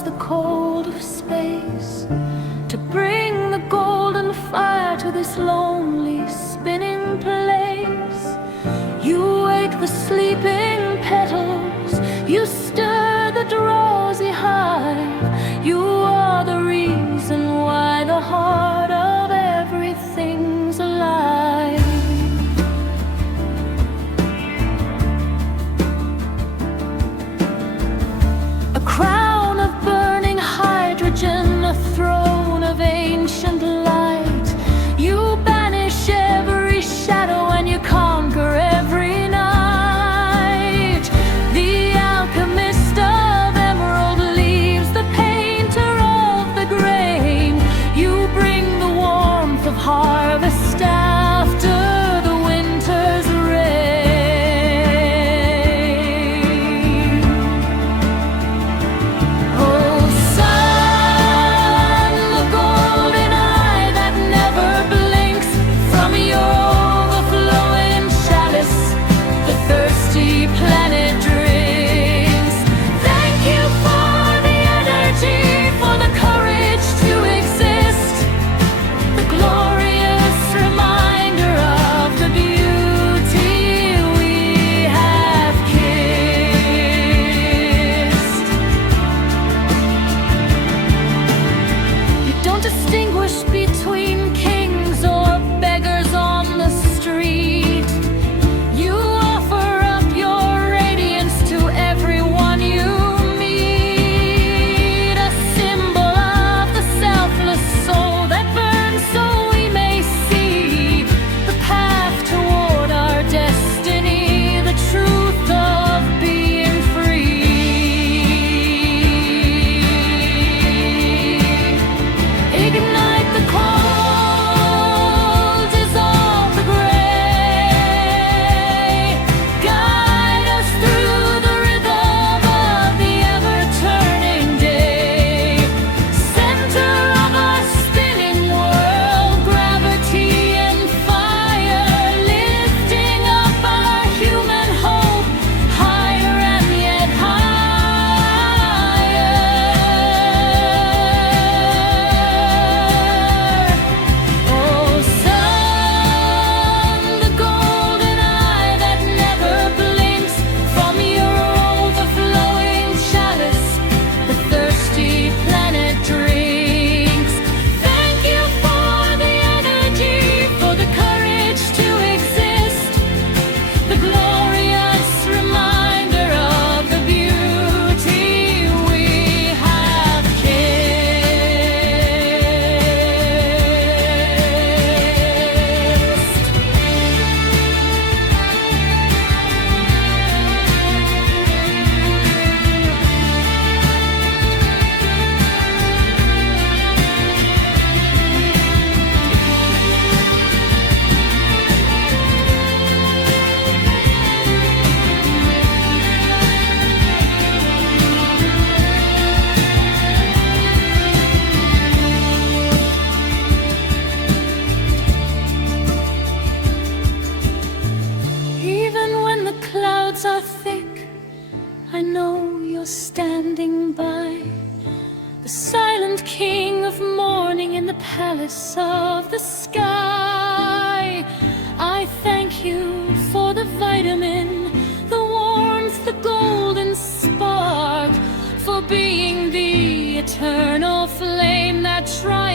across the cold of space to bring the golden fire to this lonely spinning place. You wake the sleeping petals, you stir the drowsy hive. You are the reason why the heart of everything's alive. A crown of burning hydrogen, a throne of ancient light. You banish every shadow and you conquer every night. The alchemist of emerald leaves the painter of the grain. You bring the warmth of harvest after the winter's rain. Oh, sun, the golden eye that never blinks. From your overflowing chalice, the thirsty planet drinks. Thank you for the energy, for the courage to exist. The glorious reminder of the beauty we have kissed. You don't distinguish between kings or beggars on the street. You offer up your radiance to everyone you meet. A symbol of the selfless soul that burns so we may see the path toward our destiny, the truth of being free. Ignite the cold, dissolve the gray. Guide us through the rhythm of the ever-turning day. Center of our spinning world, gravity and fire, lifting up our human hope higher and yet higher. Oh, sun, the golden eye that never blinks. From your overflowing chalice, the thirsty planet drinks. Thank you for the energy, for the courage to exist. The glorious reminder of the beauty we have kissed. Even when the clouds are thick, I know you're standing by. The silent king of morning in the palace of the sky. I thank you for the vitamin, the warmth, the golden spark, for being the eternal flame that triumphs